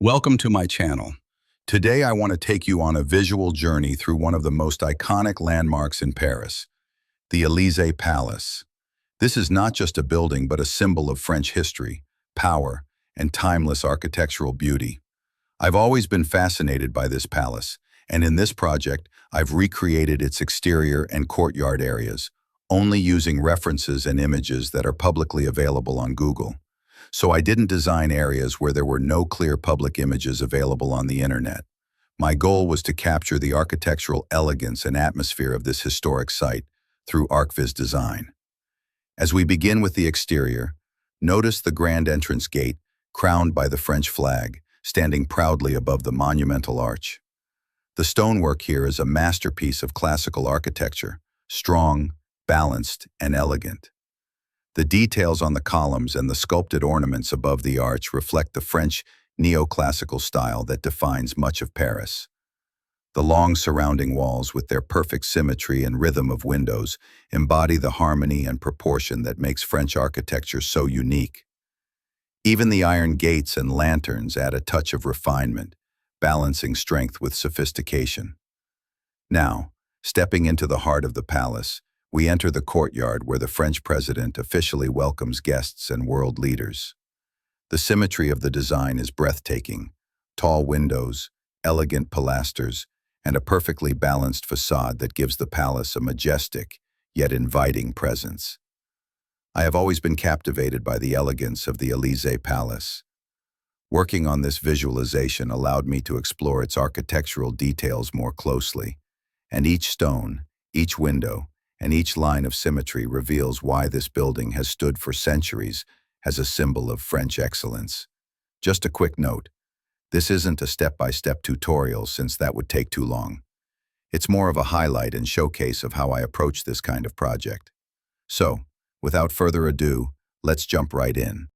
Welcome to my channel. Today I want to take you on a visual journey through one of the most iconic landmarks in Paris, the Élysée Palace. This is not just a building but a symbol of French history, power, and timeless architectural beauty. I've always been fascinated by this palace, and in this project I've recreated its exterior and courtyard areas, only using references and images that are publicly available on Google. So I didn't design areas where there were no clear public images available on the internet. My goal was to capture the architectural elegance and atmosphere of this historic site through Archviz design. As we begin with the exterior, notice the grand entrance gate, crowned by the French flag, standing proudly above the monumental arch. The stonework here is a masterpiece of classical architecture, strong, balanced, and elegant. The details on the columns and the sculpted ornaments above the arch reflect the French neoclassical style that defines much of Paris. The long surrounding walls, with their perfect symmetry and rhythm of windows, embody the harmony and proportion that makes French architecture so unique. Even the iron gates and lanterns add a touch of refinement, balancing strength with sophistication. Now, stepping into the heart of the palace, we enter the courtyard where the French president officially welcomes guests and world leaders. The symmetry of the design is breathtaking: tall windows, elegant pilasters, and a perfectly balanced facade that gives the palace a majestic, yet inviting presence. I have always been captivated by the elegance of the Élysée Palace. Working on this visualization allowed me to explore its architectural details more closely, and each stone, each window, and each line of symmetry reveals why this building has stood for centuries as a symbol of French excellence. Just a quick note, this isn't a step-by-step tutorial since that would take too long. It's more of a highlight and showcase of how I approach this kind of project. So, without further ado, let's jump right in.